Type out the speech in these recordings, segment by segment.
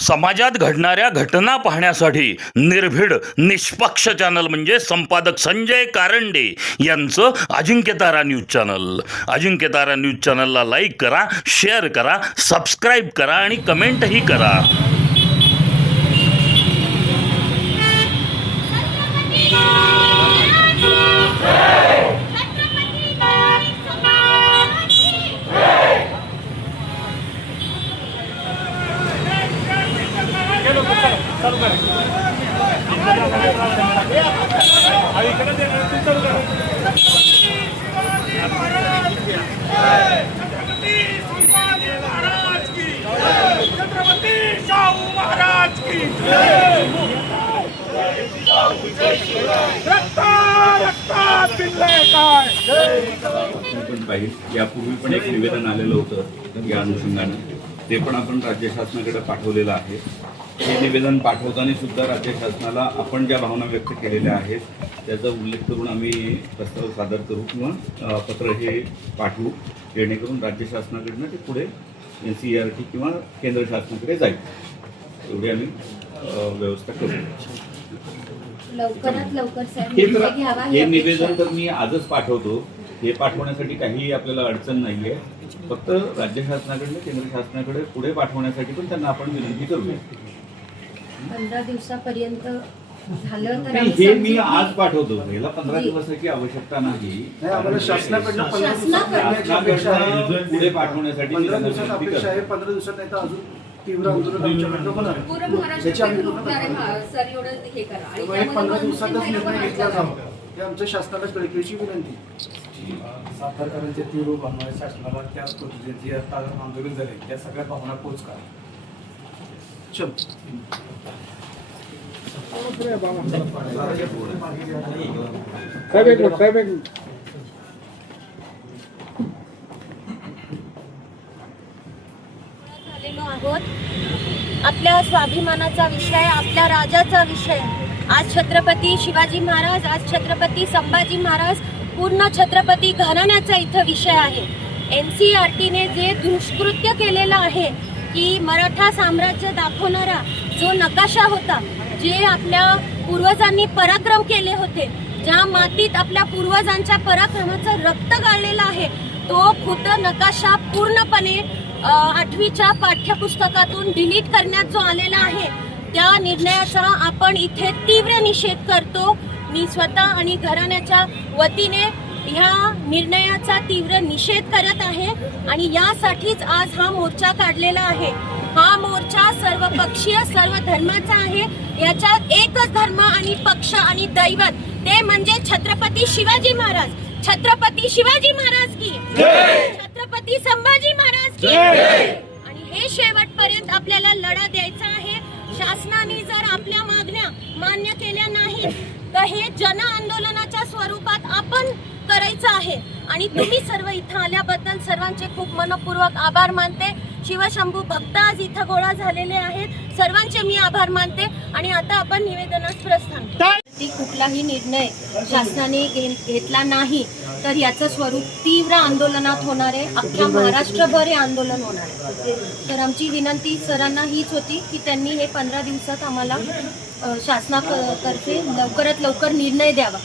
समाजात घडणाऱ्या घटना पाहण्यासाठी निर्भीड निष्पक्ष चॅनल म्हणजे संपादक संजय कारंडे यांचं Ajinkyatara news channel. Ajinkyatara news चॅनलला लाईक करा, शेअर करा, सबस्क्राईब करा आणि कमेंटही करा. यापूर्वी पण एक निवेदन आलेलं होतं या अनुषंगाने, ते पण आपण राज्य शासनाकडे पाठवलेलं आहे. हे निवेदन पाठवताना सुद्धा राज्य शासनाला आपण ज्या भावना व्यक्त केलेल्या आहेत त्याचा उल्लेख करून आम्ही प्रस्ताव सादर करू किंवा पत्र हे पाठवू, जेणेकरून राज्य शासनाकडनं ते पुढे NCERT किंवा केंद्र शासनाकडे जाईल. एवढी आम्ही व्यवस्था करू. लवकरात लवकर हे निवेदन तर मी आजच पाठवतो. हे पाठवण्यासाठी काही आपल्याला अडचण नाहीये. फक्त राज्य शासनाकडे केंद्र शासनाकडे पुढे पाठवण्यासाठी पण त्यांना आपण विनंती करूया. 15 दिवसापर्यंत झालं तर हे मी आज पाठवतो. याला 15 दिवसाची आवश्यकता नाही. शासनाकडनं पुढे पाठवण्यासाठी 15 दिवसात अपेक्षा आहे. 15 दिवसात नाही तर अजून तीव्र आंदोलन आमच्याकडनं होणार. त्याची आम्ही 15 दिवसातच निर्णय घेतला जावा हे आमच्या शासनाला कळकळीची विनंती. सातारकरांच्या तीव्र भावना शासनाला त्या जे आता आंदोलन झाले त्या सगळ्या भावना पोच करा. आपल्या स्वाभिमानाचा विषय, आपल्या राजाचा विषय. आज छत्रपती शिवाजी महाराज, आज छत्रपती संभाजी महाराज, पूर्ण छत्रपती घराण्याचा इथं विषय आहे. NCERTने जे दुष्कृत्य केलेलं आहे की मराठा साम्राज्य दाखवणारा जो नकाशा होता, जे आपल्या पूर्वजांनी पराक्रम केले होते, ज्या मातीत आपल्या पूर्वजांच्या पराक्रमाचं रक्त गाळलेलं आहे, तो खुद्द नकाशा पूर्णपणे 8वीच्या पाठ्यपुस्तकातून डिलीट करण्यात जो आलेला आहे, त्या निर्णयाचा आपण इथे तीव्र निषेध करतो. मी स्वतः आणि घराण्याच्या वतीने ह्या निर्णयाचा तीव्र निषेध करत आहे आणि यासाठीच आज हा मोर्चा काढलेला आहे. हा मोर्चा सर्व पक्षीय, सर्व धर्माचा आहे. याच्यात एकच धर्म आणि पक्ष आणि दैवत, ते म्हणजे छत्रपती शिवाजी महाराज. छत्रपती शिवाजी महाराज की जय, छत्रपती संभाजी महाराज की जय. आणि हे शेवटपर्यंत आपल्याला लढा द्यायचा आहे. शासनाने जर आपल्या मागण्या मान्य केल्या नाहीत तर हे जन आंदोलनाच्या स्वरूपात आपण करायचं आहे. आणि तुम्ही सर्व इथं आल्याबद्दल सर्वांचे खूप मनपूर्वक आभार मानते. शिवशंभू भक्त आज इथं गोळा झालेले आहेत, सर्वांचे मी आभार मानते. आणि आता आपण निवेदनास प्रस्थान करू. कुठलाही निर्णय शासनाने घेतला नाही तर याचं स्वरूप तीव्र आंदोलनात होणार आहे. अख्ख्या महाराष्ट्रभर हे आंदोलन होणार आहे. तर आमची विनंती सरांना हीच होती की त्यांनी हे 15 दिवसात आम्हाला शासनातर्फे लवकरात लवकर निर्णय द्यावा.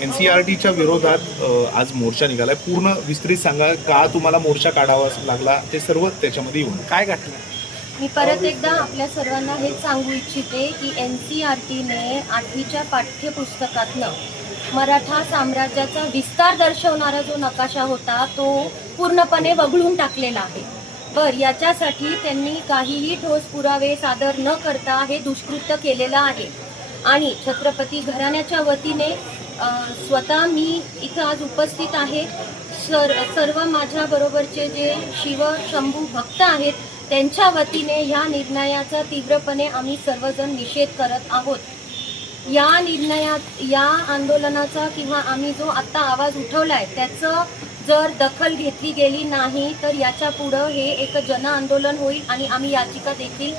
NCERTच्या विरोधात आज मोर्चा निघालाय. पूर्ण विस्तृत सांगा, का तुम्हाला मोर्चा काढावा लागला, ते सर्व त्याच्यामध्ये येऊन काय घडलं? मी परत एकदा आपल्या सर्वांना हेच सांगू इच्छिते की NCERTने 8वीच्या पाठ्यपुस्तकातनं मराठा साम्राज्याचा विस्तार दर्शवणारा जो नकाशा होता तो पूर्णपणे वगळून टाकलेला आहे. याच्यासाठी त्यांनी काहीही ठोस पुरावे सादर न करता हे दुष्कृत्य केलेलं आहे. आणि छत्रपती घराण्याच्या वतीने स्वतः मी इथं आज उपस्थित आहे. सर्व माझ्या बरोबरचे जे शिव शंभू भक्त आहेत त्यांच्या वतीने ह्या निर्णयाचा तीव्रपणे आम्ही सर्वजण निषेध करत आहोत. या निर्णयात, या आंदोलनाचा किंवा आम्ही जो आत्ता आवाज उठवलाय त्याचं जर दखल घेतली गेली नाही तर याच्या पुढं हे एक जन आंदोलन होईल. आणि आम्ही याचिका देखील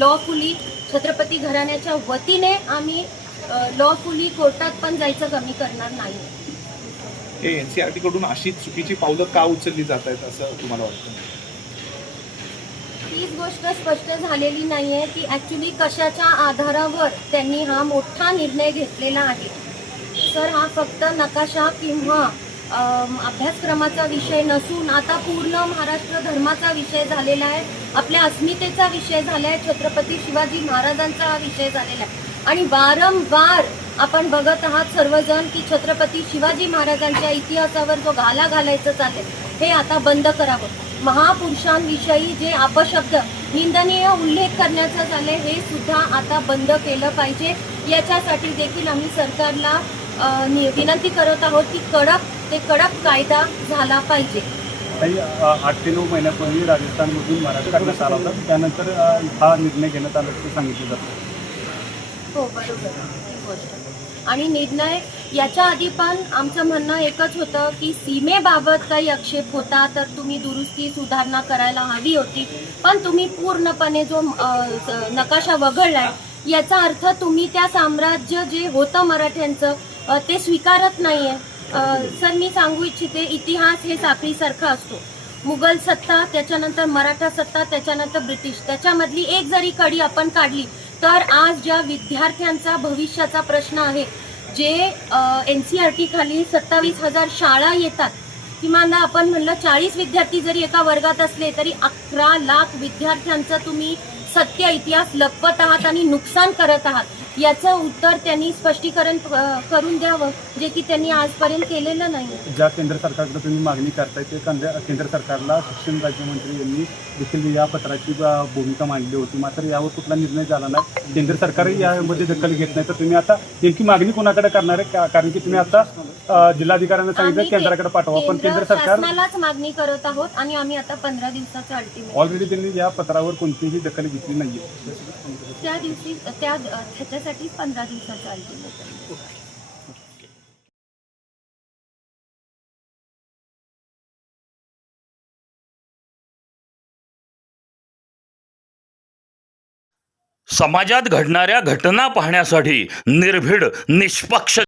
लॉफुली छत्रपती घराण्याच्या वतीने आम्ही लॉफुली कोर्टात पण जायचं कमी करणार नाही. NCERT कडून अशी चुकीची पावलं का उचलली जात आहेत असं तुम्हाला वाटतं? तीच गोष्ट स्पष्ट झालेली नाहीये की ऍक्च्युली कशाच्या आधारावर त्यांनी हा मोठा निर्णय घेतलेला आहे. सर, हा फक्त नकाशा किंवा अभ्यासक्रमाचा विषय नसून आता पूर्ण महाराष्ट्र धर्माचा विषय झालेला आहे, आपल्या अस्मितेचा विषय झाला आहे, छत्रपती शिवाजी महाराजांचा हा विषय झालेला आहे. आणि वारंवार आपण बघत आहात सर्वजण की छत्रपती शिवाजी महाराजांच्या इतिहासावर जो घाला घालायचं चाललंय हे आता बंद करावं. महापुरुषांविषयी जे अपशब्द निंदनीय उल्लेख करण्याचं झालंय हे सुद्धा आता बंद केलं पाहिजे. याच्यासाठी देखील आम्ही सरकारला विनंती करत आहोत की कडक कायदा झाला पाहिजे. काही 8 ते 9 महिन्यापूर्वी राजस्थानमधून महाराष्ट्र काढण्यात आला होता, त्यानंतर हा निर्णय घेण्यात आला असं सांगितलं जातं. हो, बरोबर ही गोष्ट. आणि निर्णय याच्या आधी पण आमचं म्हणणं एकच होतं की सीमेबाबत काही आक्षेप होता तर तुम्ही दुरुस्ती सुधारणा करायला हवी होती, पण तुम्ही पूर्णपणे जो नकाशा वगळलाय याचा अर्थ तुम्ही त्या साम्राज्य जे होतं मराठ्यांचं ते स्वीकारत नाहीये. सर, मी सांगू इच्छिते, इतिहास हे साखळीसारखा असतो. मुघल सत्ता, त्याच्यानंतर मराठा सत्ता, त्याच्यानंतर ब्रिटिश, त्याच्यामधली एक जरी कडी आपण काढली तर आज ज्या विद्यार्थ्यांचा भविष्याचा प्रश्न आहे, जे NCERT खाली 27,000 शाळा येतात, किमान आपण म्हणलं 40 विद्यार्थी जरी एका वर्गात असले तरी 11 लाख विद्यार्थ्यांचं तुम्ही सत्य इतिहास लपवत आहात आणि नुकसान करत आहात. याचं उत्तर त्यांनी स्पष्टीकरण करून द्यावं, जे की त्यांनी आजपर्यंत केलेलं नाही. ज्या केंद्र सरकारकडे तुम्ही मागणी करताय ते केंद्र सरकारला शिक्षण राज्यमंत्री यांनी देखील या पत्राची भूमिका मांडली होती, मात्र यावर कुठला निर्णय झाला नाही. केंद्र सरकारही यामध्ये दखल घेत नाही, तर तुम्ही आता नेमकी मागणी कोणाकडे करणार आहे? कारण की तुम्ही आता जिल्हाधिकाऱ्यांना सांगितलं केंद्राकडे पाठवा, पण केंद्र सरकार शासनालाच मागणी करत आहोत आणि आम्ही आता 15 दिवसाचं अल्टिमेट. ऑलरेडी त्यांनी या पत्रावर कोणतीही दखल घेतली नाहीये. त्या दिवशी त्याच्यासाठी 15 दिवसाचं अल्टिमेट. समाजात घडणाऱ्या घटना पाहण्यासाठी निर्भीड, निष्पक्ष